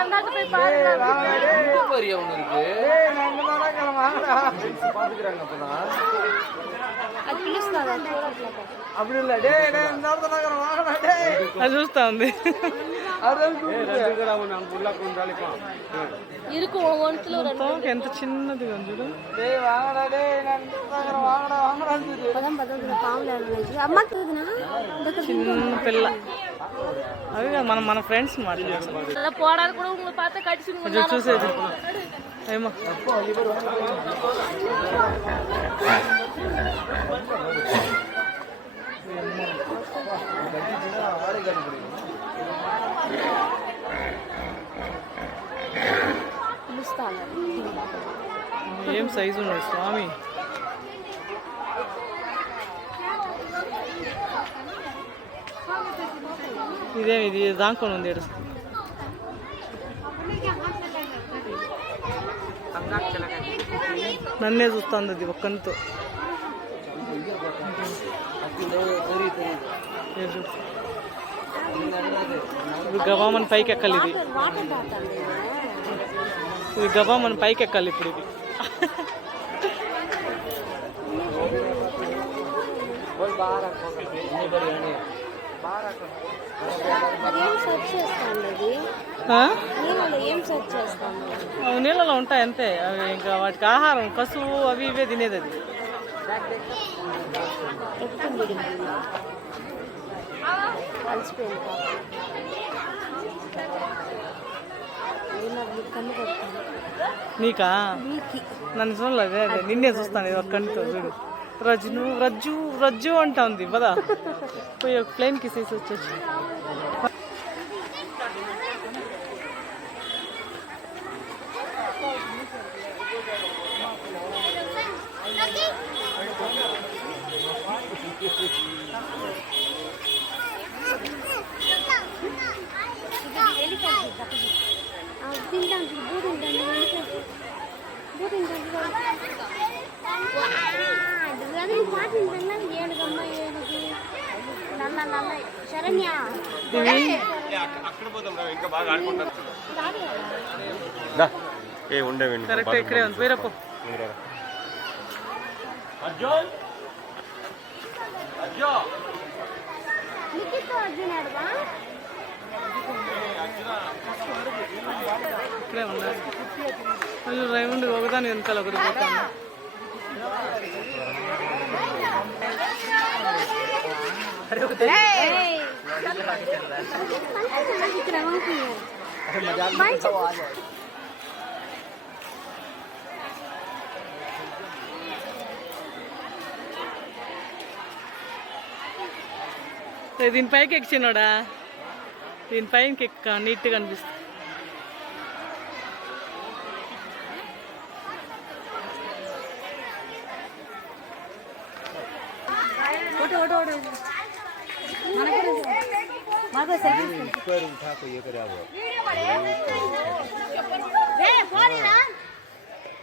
அந்தாண்ட போய் பாருங்க பெரிய ஒன்று இருக்கு பாத்துக்கிறாங்க அப்பதான் అది పిలుస్తాను அப்படி இல்ல டேய் டேய் இந்த இடத்துல இருக்கிற வாங்கடா டேய் అది చూస్తా ఉంది அதான் கூப்பிட்டு இருக்கும் உன் ஒன்றுல ரெண்டு తోక ఎంత చిన్నదిగా ఉంది చూడు டேய் வாங்கடா டேய் நான் இந்த இடத்துல இருக்கிற வாங்கடா வாங்கடா சொல்லுது పదం పదం పాములు అమ్మ చూదినా చిన్న పిల్ల అవి కాదు, మనం మన ఫ్రెండ్స్ మాట్లాడుతున్నాం అలా పోవడానికి కూడా உங்களை பார்த்தா கடிச்சு కొంచెం చూసేది ఏమో పిలుస్తాను ఏం సైజు ఉన్నాయి స్వామి ఇదే ఇది దాంకొని ఉంది ఈడ. నన్నే చూస్తుంది అది ఒక్కనితో. ఇప్పుడు గవామని పైకి ఎక్కాలి ఇది ఇది గవామని పైకి ఎక్కాలి ఇప్పుడు ఇది போய் నీళ్ళలో ఉంటాయి అంతే. అవి ఇంకా వాటికి ఆహారం కసువు అవి ఇవే తినేది అది. నీకా? నన్ను చూడలేదు నిన్నే చూస్తాను ఇది ఒక్కడితో చూడు. రజ్జును రజ్జు రజ్జు అంటా ఉంది పదా పోయి ఒక ప్లేన్ కిసేసి వచ్చేసి తింటాను బూ తింటాను బూ తింటాను ఏ ఉండేవండి కరెక్ట్ ఇక్కడే ఉంది. లిఖిత్ అర్జున్? అడవా ఇక్కడే ఉన్నారు అయ్యో రైముండి ఒకదాని వెనకాల ఒకటి పోతాను. దీనిపైకి ఎక్కినాడా దీనిపైకి ఎక్క నీట్గా అనిపిస్తుంది. Vote vote vote. ఎక్కిచినోడా దీని పైకి ఎక్క నీట్గా అనిపిస్తుంది ఏ పోనీరా